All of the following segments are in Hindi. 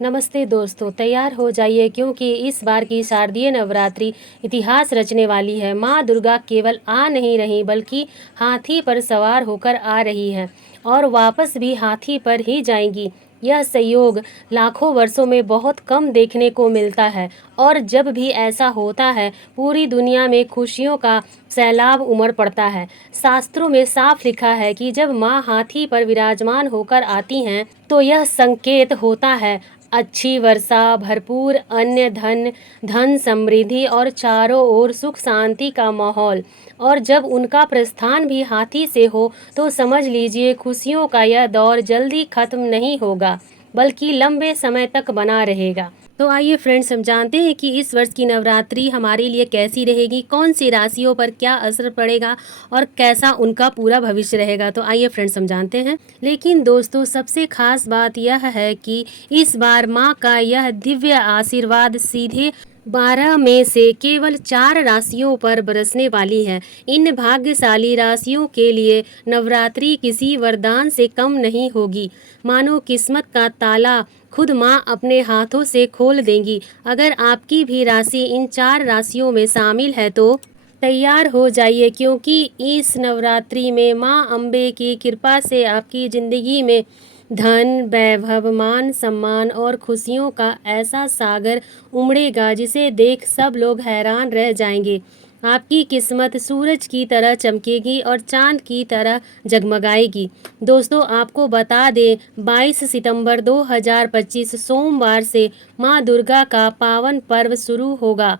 नमस्ते दोस्तों, तैयार हो जाइए क्योंकि इस बार की शारदीय नवरात्रि इतिहास रचने वाली है। माँ दुर्गा केवल आ नहीं रही बल्कि हाथी पर सवार होकर आ रही है और वापस भी हाथी पर ही जाएंगी। यह संयोग लाखों वर्षों में बहुत कम देखने को मिलता है और जब भी ऐसा होता है पूरी दुनिया में खुशियों का सैलाब उमड़ पड़ता है। शास्त्रों में साफ लिखा है कि जब माँ हाथी पर विराजमान होकर आती हैं तो यह संकेत होता है अच्छी वर्षा, भरपूर अन्न धन, धन समृद्धि और चारों ओर सुख शांति का माहौल। और जब उनका प्रस्थान भी हाथी से हो तो समझ लीजिए खुशियों का यह दौर जल्दी खत्म नहीं होगा बल्कि लंबे समय तक बना रहेगा। तो आइए फ्रेंड्स, हम जानते हैं कि इस वर्ष की नवरात्रि हमारे लिए कैसी रहेगी, कौन सी राशियों पर क्या असर पड़ेगा और कैसा उनका पूरा भविष्य रहेगा। तो आइए फ्रेंड्स, हम जानते हैं। लेकिन दोस्तों, सबसे खास बात यह है कि इस बार माँ का यह दिव्य आशीर्वाद सीधे 12 में से केवल 4 राशियों पर बरसने वाली है। इन भाग्यशाली राशियों के लिए नवरात्रि किसी वरदान से कम नहीं होगी, मानो किस्मत का ताला खुद माँ अपने हाथों से खोल देंगी। अगर आपकी भी राशि इन 4 राशियों में शामिल है तो तैयार हो जाइए क्योंकि इस नवरात्रि में माँ अम्बे की कृपा से आपकी ज़िंदगी में धन, वैभव, मान सम्मान और खुशियों का ऐसा सागर उमड़ेगा जिसे देख सब लोग हैरान रह जाएंगे। आपकी किस्मत सूरज की तरह चमकेगी और चांद की तरह जगमगाएगी। दोस्तों, आपको बता दें 22 सितंबर 2025 सोमवार से माँ दुर्गा का पावन पर्व शुरू होगा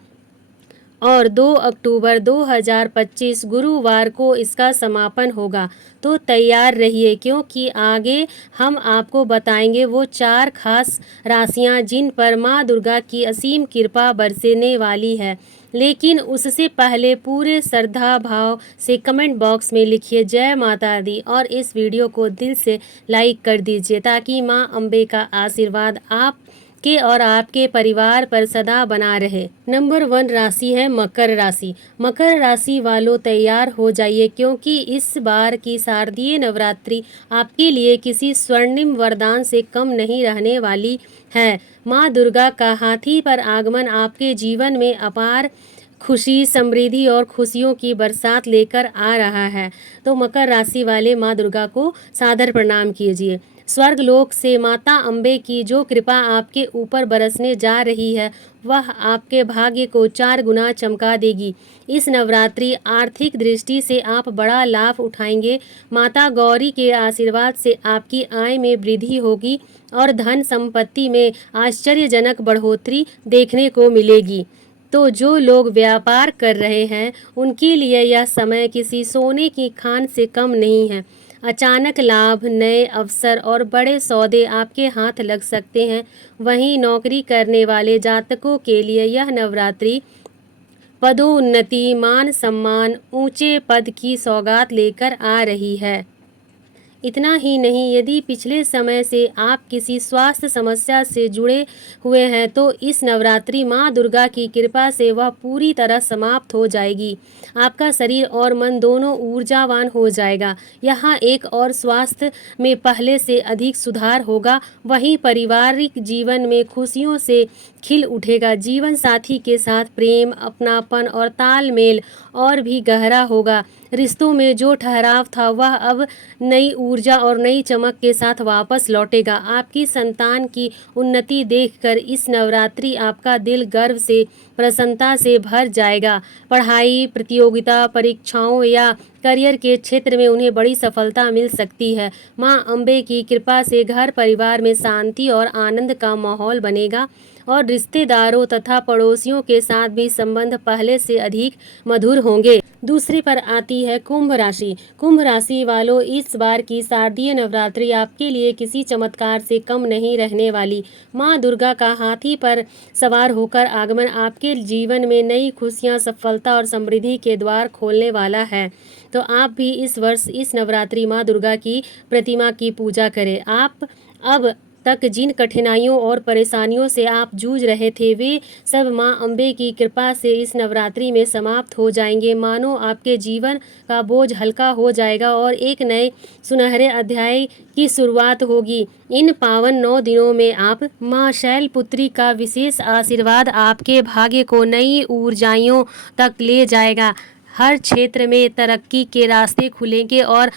और 2 अक्टूबर 2025 गुरुवार को इसका समापन होगा। तो तैयार रहिए क्योंकि आगे हम आपको बताएंगे वो 4 खास राशियां जिन पर माँ दुर्गा की असीम कृपा बरसने वाली है। लेकिन उससे पहले पूरे श्रद्धा भाव से कमेंट बॉक्स में लिखिए जय माता दी और इस वीडियो को दिल से लाइक कर दीजिए ताकि माँ अम्बे का आशीर्वाद आप के और आपके परिवार पर सदा बना रहे। नंबर 1 राशि है मकर राशि। मकर राशि वालों, तैयार हो जाइए क्योंकि इस बार की शारदीय नवरात्रि आपके लिए किसी स्वर्णिम वरदान से कम नहीं रहने वाली है। माँ दुर्गा का हाथी पर आगमन आपके जीवन में अपार खुशी, समृद्धि और खुशियों की बरसात लेकर आ रहा है। तो मकर राशि वाले माँ दुर्गा को सादर प्रणाम कीजिए। स्वर्ग लोक से माता अम्बे की जो कृपा आपके ऊपर बरसने जा रही है वह आपके भाग्य को 4 गुना चमका देगी। इस नवरात्रि आर्थिक दृष्टि से आप बड़ा लाभ उठाएंगे। माता गौरी के आशीर्वाद से आपकी आय में वृद्धि होगी और धन संपत्ति में आश्चर्यजनक बढ़ोतरी देखने को मिलेगी। तो जो लोग व्यापार कर रहे हैं उनके लिए यह समय किसी सोने की खान से कम नहीं है। अचानक लाभ, नए अवसर और बड़े सौदे आपके हाथ लग सकते हैं। वहीं नौकरी करने वाले जातकों के लिए यह नवरात्रि पदोन्नति, मान सम्मान, ऊंचे पद की सौगात लेकर आ रही है। इतना ही नहीं, यदि पिछले समय से आप किसी स्वास्थ्य समस्या से जुड़े हुए हैं तो इस नवरात्रि माँ दुर्गा की कृपा से वह पूरी तरह समाप्त हो जाएगी। आपका शरीर और मन दोनों ऊर्जावान हो जाएगा। यहाँ एक और स्वास्थ्य में पहले से अधिक सुधार होगा। वहीं पारिवारिक जीवन में खुशियों से खिल उठेगा। जीवन साथी के साथ प्रेम, अपनापन और तालमेल और भी गहरा होगा। रिश्तों में जो ठहराव था वह अब नई ऊर्जा और नई चमक के साथ वापस लौटेगा। आपकी संतान की उन्नति देखकर इस नवरात्रि आपका दिल गर्व से, प्रसन्नता से भर जाएगा। पढ़ाई, प्रतियोगिता, परीक्षाओं या करियर के क्षेत्र में उन्हें बड़ी सफलता मिल सकती है। माँ अम्बे की कृपा से घर परिवार में शांति और आनंद का माहौल बनेगा और रिश्तेदारों तथा पड़ोसियों के साथ भी संबंध पहले से अधिक मधुर होंगे। दूसरे पर आती है कुंभ राशि। कुंभ राशि वालों, इस बार की शारदीय नवरात्रि आपके लिए किसी चमत्कार से कम नहीं रहने वाली। माँ दुर्गा का हाथी पर सवार होकर आगमन आपके जीवन में नई खुशियाँ, सफलता और समृद्धि के द्वार खोलने वाला है। तो आप भी इस वर्ष इस नवरात्रि माँ दुर्गा की प्रतिमा की पूजा करें। आप अब तक जिन कठिनाइयों और परेशानियों से आप जूझ रहे थे, वे सब मां अम्बे की कृपा से इस नवरात्रि में समाप्त हो जाएंगे। मानो आपके जीवन का बोझ हल्का हो जाएगा और एक नए सुनहरे अध्याय की शुरुआत होगी। इन पावन 9 दिनों में आप मां शैलपुत्री का विशेष आशीर्वाद आपके भाग्य को नई ऊर्जाओं तक ले जाएगा। हर क्षेत्र में तरक्की के रास्ते खुलेंगे और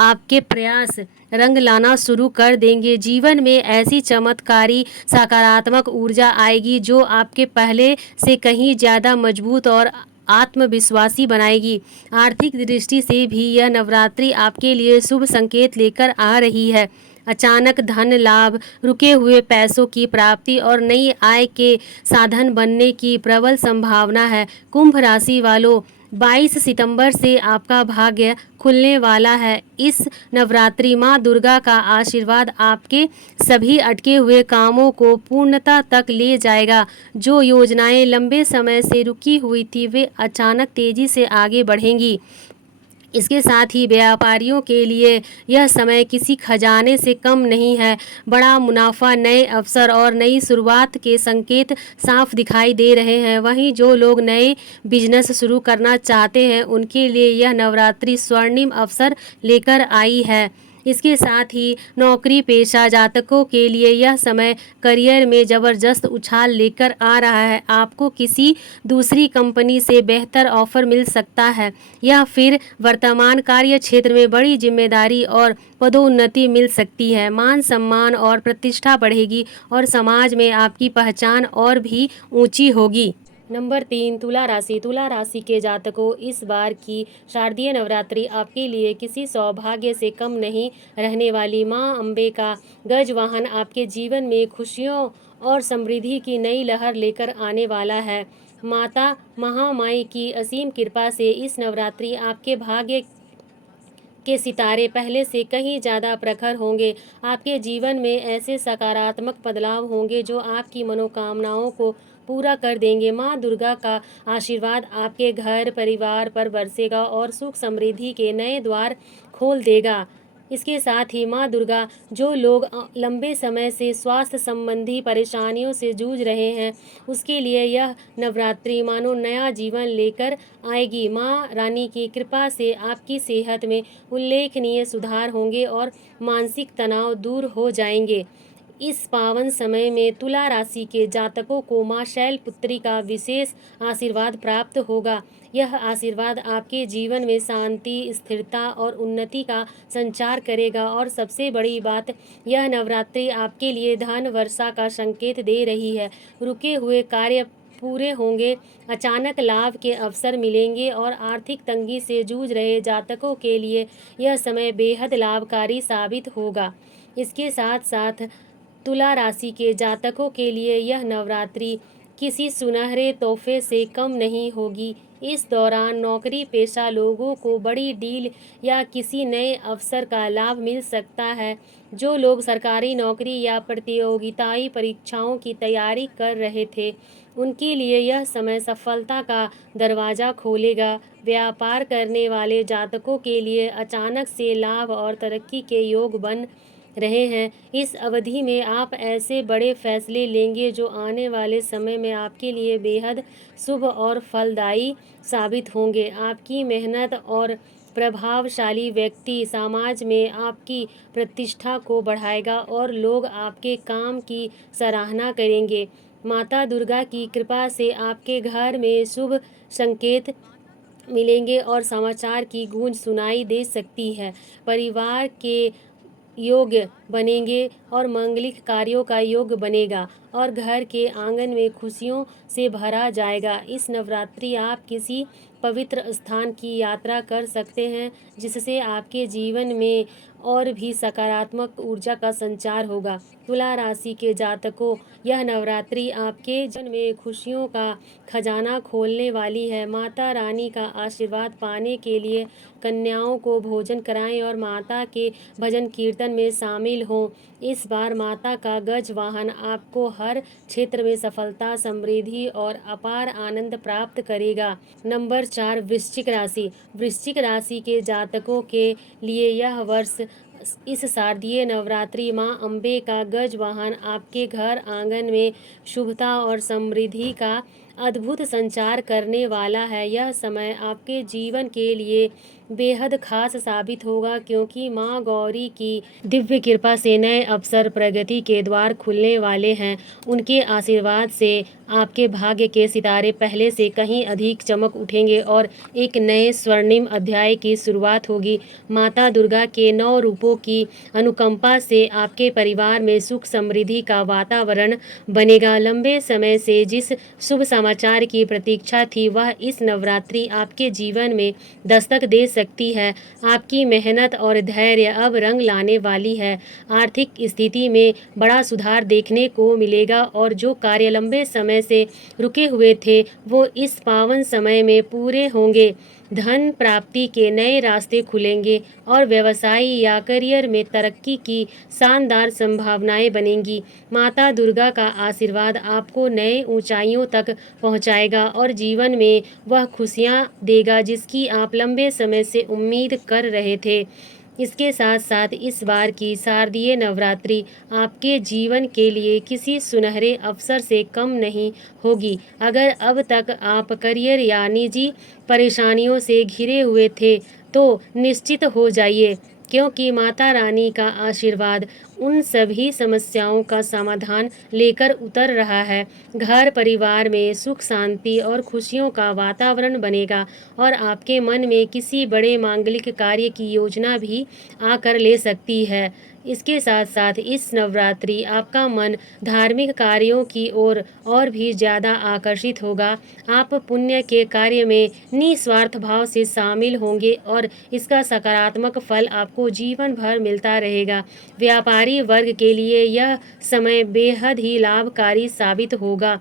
आपके प्रयास रंग लाना शुरू कर देंगे। जीवन में ऐसी चमत्कारी सकारात्मक ऊर्जा आएगी जो आपके पहले से कहीं ज़्यादा मजबूत और आत्मविश्वासी बनाएगी। आर्थिक दृष्टि से भी यह नवरात्रि आपके लिए शुभ संकेत लेकर आ रही है। अचानक धन लाभ, रुके हुए पैसों की प्राप्ति और नई आय के साधन बनने की प्रबल संभावना है। कुंभ राशि वालों, 22 सितंबर से आपका भाग्य खुलने वाला है। इस नवरात्रि मां दुर्गा का आशीर्वाद आपके सभी अटके हुए कामों को पूर्णता तक ले जाएगा। जो योजनाएं लंबे समय से रुकी हुई थी, वे अचानक तेजी से आगे बढ़ेंगी। इसके साथ ही व्यापारियों के लिए यह समय किसी खजाने से कम नहीं है। बड़ा मुनाफा, नए अवसर और नई शुरुआत के संकेत साफ दिखाई दे रहे हैं। वहीं जो लोग नए बिजनेस शुरू करना चाहते हैं, उनके लिए यह नवरात्रि स्वर्णिम अवसर लेकर आई है। इसके साथ ही नौकरी पेशा जातकों के लिए यह समय करियर में ज़बरदस्त उछाल लेकर आ रहा है। आपको किसी दूसरी कंपनी से बेहतर ऑफर मिल सकता है या फिर वर्तमान कार्य क्षेत्र में बड़ी जिम्मेदारी और पदोन्नति मिल सकती है। मान सम्मान और प्रतिष्ठा बढ़ेगी और समाज में आपकी पहचान और भी ऊंची होगी। नंबर 3, तुला राशि। तुला राशि के जातकों, इस बार की शारदीय नवरात्रि आपके लिए किसी सौभाग्य से कम नहीं रहने वाली। मां अम्बे का गज वाहन आपके जीवन में खुशियों और समृद्धि की नई लहर लेकर आने वाला है। माता महामाई की असीम कृपा से इस नवरात्रि आपके भाग्य के सितारे पहले से कहीं ज़्यादा प्रखर होंगे। आपके जीवन में ऐसे सकारात्मक बदलाव होंगे जो आपकी मनोकामनाओं को पूरा कर देंगे। माँ दुर्गा का आशीर्वाद आपके घर परिवार पर बरसेगा और सुख समृद्धि के नए द्वार खोल देगा। इसके साथ ही माँ दुर्गा, जो लोग लंबे समय से स्वास्थ्य संबंधी परेशानियों से जूझ रहे हैं, उसके लिए यह नवरात्रि मानो नया जीवन लेकर आएगी। माँ रानी की कृपा से आपकी सेहत में उल्लेखनीय सुधार होंगे और मानसिक तनाव दूर हो जाएंगे। इस पावन समय में तुला राशि के जातकों को माँ शैलपुत्री का विशेष आशीर्वाद प्राप्त होगा। यह आशीर्वाद आपके जीवन में शांति, स्थिरता और उन्नति का संचार करेगा और सबसे बड़ी बात, यह नवरात्रि आपके लिए धन वर्षा का संकेत दे रही है। रुके हुए कार्य पूरे होंगे, अचानक लाभ के अवसर मिलेंगे और आर्थिक तंगी से जूझ रहे जातकों के लिए यह समय बेहद लाभकारी साबित होगा। इसके साथ साथ तुला राशि के जातकों के लिए यह नवरात्रि किसी सुनहरे तोहफे से कम नहीं होगी। इस दौरान नौकरी पेशा लोगों को बड़ी डील या किसी नए अवसर का लाभ मिल सकता है। जो लोग सरकारी नौकरी या प्रतियोगिताई परीक्षाओं की तैयारी कर रहे थे, उनके लिए यह समय सफलता का दरवाज़ा खोलेगा। व्यापार करने वाले जातकों के लिए अचानक से लाभ और तरक्की के योग बन रहे हैं। इस अवधि में आप ऐसे बड़े फैसले लेंगे जो आने वाले समय में आपके लिए बेहद शुभ और फलदायी साबित होंगे। आपकी मेहनत और प्रभावशाली व्यक्ति समाज में आपकी प्रतिष्ठा को बढ़ाएगा और लोग आपके काम की सराहना करेंगे। माता दुर्गा की कृपा से आपके घर में शुभ संकेत मिलेंगे और समाचार की गूंज सुनाई दे सकती है। परिवार के योग्य बनेंगे और मांगलिक कार्यों का योग बनेगा और घर के आंगन में खुशियों से भरा जाएगा। इस नवरात्रि आप किसी पवित्र स्थान की यात्रा कर सकते हैं, जिससे आपके जीवन में और भी सकारात्मक ऊर्जा का संचार होगा। तुला राशि के जातकों, यह नवरात्रि आपके जीवन में खुशियों का खजाना खोलने वाली है। माता रानी का आशीर्वाद पाने के लिए कन्याओं को भोजन कराएं और माता के भजन कीर्तन में शामिल हों। इस बार माता का गज वाहन आपको हर क्षेत्र में सफलता, समृद्धि और अपार आनंद प्राप्त करेगा। नंबर 4, वृश्चिक राशि। वृश्चिक राशि के जातकों के लिए यह वर्ष इस शारदीय नवरात्रि माँ अम्बे का गज वाहन आपके घर आंगन में शुभता और समृद्धि का अद्भुत संचार करने वाला है। यह समय आपके जीवन के लिए बेहद खास साबित होगा, क्योंकि माँ गौरी की दिव्य कृपा से नए अवसर, प्रगति के द्वार खुलने वाले हैं। उनके आशीर्वाद से आपके भाग्य के सितारे पहले से कहीं अधिक चमक उठेंगे और एक नए स्वर्णिम अध्याय की शुरुआत होगी। माता दुर्गा के 9 रूपों की अनुकंपा से आपके परिवार में सुख समृद्धि का वातावरण बनेगा। लंबे समय से जिस शुभ समाचार की प्रतीक्षा थी, वह इस नवरात्रि आपके जीवन में दस्तक दे सकती है। आपकी मेहनत और धैर्य अब रंग लाने वाली है। आर्थिक स्थिति में बड़ा सुधार देखने को मिलेगा और जो कार्य लंबे समय से रुके हुए थे, वो इस पावन समय में पूरे होंगे। धन प्राप्ति के नए रास्ते खुलेंगे और व्यवसाय या करियर में तरक्की की शानदार संभावनाएं बनेंगी। माता दुर्गा का आशीर्वाद आपको नए ऊंचाइयों तक पहुंचाएगा और जीवन में वह खुशियां देगा जिसकी आप लंबे समय से उम्मीद कर रहे थे। इसके साथ साथ इस बार की शारदीय नवरात्रि आपके जीवन के लिए किसी सुनहरे अवसर से कम नहीं होगी। अगर अब तक आप करियर या निजी परेशानियों से घिरे हुए थे, तो निश्चित हो जाइए, क्योंकि माता रानी का आशीर्वाद उन सभी समस्याओं का समाधान लेकर उतर रहा है। घर परिवार में सुख शांति और खुशियों का वातावरण बनेगा और आपके मन में किसी बड़े मांगलिक कार्य की योजना भी आकर ले सकती है। इसके साथ साथ इस नवरात्रि आपका मन धार्मिक कार्यों की ओर और भी ज़्यादा आकर्षित होगा। आप पुण्य के कार्य में निस्वार्थ भाव से शामिल होंगे और इसका सकारात्मक फल आपको जीवन भर मिलता रहेगा। व्यापारी वर्ग के लिए यह समय बेहद ही लाभकारी साबित होगा।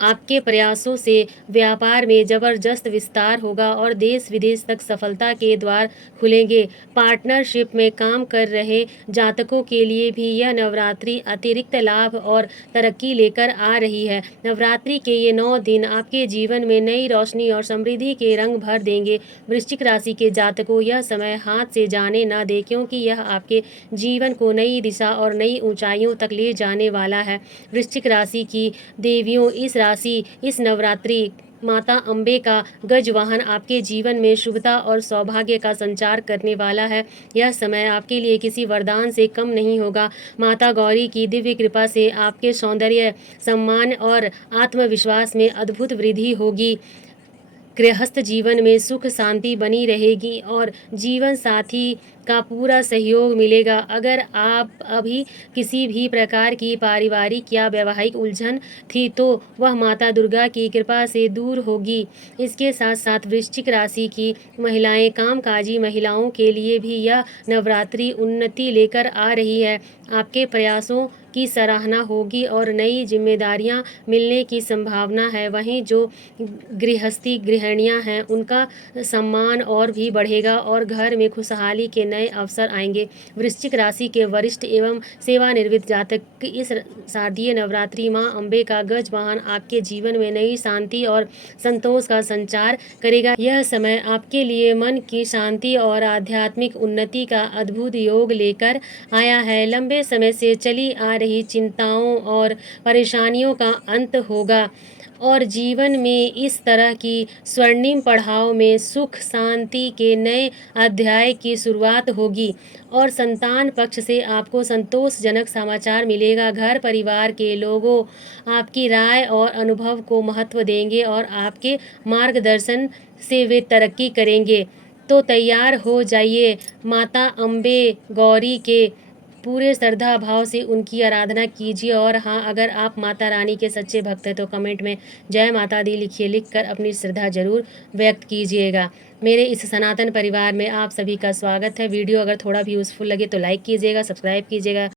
आपके प्रयासों से व्यापार में जबरदस्त विस्तार होगा और देश विदेश तक सफलता के द्वार खुलेंगे। पार्टनरशिप में काम कर रहे जातकों के लिए भी यह नवरात्रि अतिरिक्त लाभ और तरक्की लेकर आ रही है। नवरात्रि के ये 9 दिन आपके जीवन में नई रोशनी और समृद्धि के रंग भर देंगे। वृश्चिक राशि के जातकों, यह समय हाथ से जाने न दे, क्योंकि यह आपके जीवन को नई दिशा और नई ऊंचाइयों तक ले जाने वाला है। वृश्चिक राशि की देवियों, इस नवरात्रि माता अम्बे का गजवाहन आपके जीवन में शुभता और सौभाग्य का संचार करने वाला है। यह समय आपके लिए किसी वरदान से कम नहीं होगा। माता गौरी की दिव्य कृपा से आपके सौंदर्य, सम्मान और आत्मविश्वास में अद्भुत वृद्धि होगी। गृहस्थ जीवन में सुख शांति बनी रहेगी और जीवन साथी का पूरा सहयोग मिलेगा। अगर आप अभी किसी भी प्रकार की पारिवारिक या वैवाहिक उलझन थी, तो वह माता दुर्गा की कृपा से दूर होगी। इसके साथ साथ वृश्चिक राशि की महिलाएं, कामकाजी महिलाओं के लिए भी यह नवरात्रि उन्नति लेकर आ रही है। आपके प्रयासों की सराहना होगी और नई जिम्मेदारियां मिलने की संभावना है। वहीं जो गृहिणियां हैं, उनका सम्मान और भी बढ़ेगा और घर में खुशहाली के नए अवसर आएंगे। वृश्चिक राशि के वरिष्ठ एवं सेवानिवृत्त जातक इस शारदीय नवरात्रि मां अम्बे का गज वाहन आपके जीवन में नई शांति और संतोष का संचार करेगा। यह समय आपके लिए मन की शांति और आध्यात्मिक उन्नति का अद्भुत योग लेकर आया है। लंबे समय से चली आ रही चिंताओं और परेशानियों का अंत होगा और जीवन में इस तरह की स्वर्णिम पड़ाव में सुख शांति के नए अध्याय की शुरुआत होगी और संतान पक्ष से आपको संतोषजनक समाचार मिलेगा। घर परिवार के लोगों आपकी राय और अनुभव को महत्व देंगे और आपके मार्गदर्शन से वे तरक्की करेंगे। तो तैयार हो जाइए, माता अम्बे गौरी के पूरे श्रद्धा भाव से उनकी आराधना कीजिए। और हाँ, अगर आप माता रानी के सच्चे भक्त हैं तो कमेंट में जय माता दी लिखिए, लिखकर अपनी श्रद्धा जरूर व्यक्त कीजिएगा। मेरे इस सनातन परिवार में आप सभी का स्वागत है। वीडियो अगर थोड़ा भी यूज़फुल लगे तो लाइक कीजिएगा, सब्सक्राइब कीजिएगा।